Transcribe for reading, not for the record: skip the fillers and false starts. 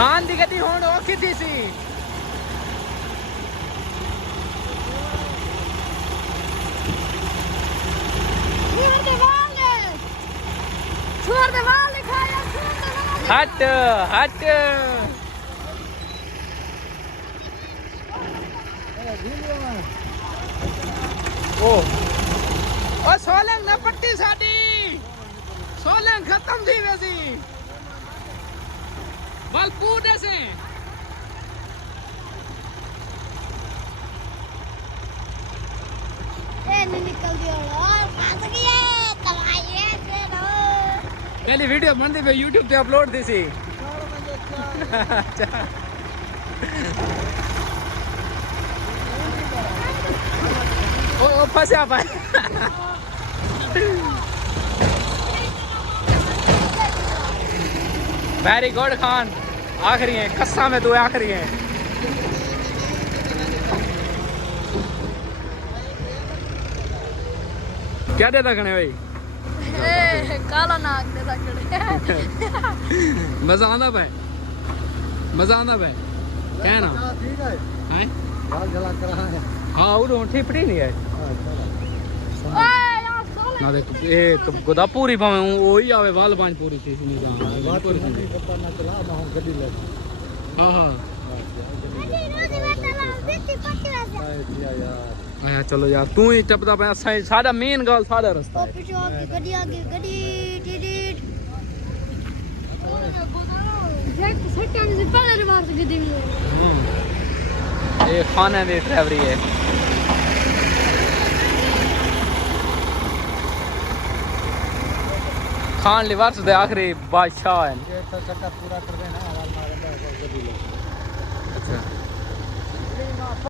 खान दी गड्डी हुण औखी थी सी हट हट ओ सोलंग न पट्टी साडी सोलंग खत्म थी वैसी बलपूर से निकल गया पहली वीडियो बनती पे YouTube पे अपलोड थी सी ओ फंसा भाई वेरी गुड खान आखिरी है कस्सा में तू आखिरी है क्या देता खने भाई काला नाग दे सकड़े मजा आंदा पे मजा आंदा पे क्या ना ठीक है हैं बाल जला कर रहा है हां वो ठिपड़ी नहीं है ओए यार सोले ना देख ए गोदा पूरी भावे ओ ही आवे वाल पांच पूरी थी निजाम बात पूरी नहीं करना चला मैं गड्डी ले हां हां अरे रोज मैं चला बिट्टी पट्टी वैसे किया यार आया चलो यार तू ही टपदा पे साडा मेन गल साडा रास्ता है पीछे आगे गड्डी टिट जेट सट्टा से पहले मार के दी ये खाने दी ड्राइवरी है खान लिवास दे आखिरी बादशाह है ये तो चक्कर पूरा कर देना आवाज मारेंगे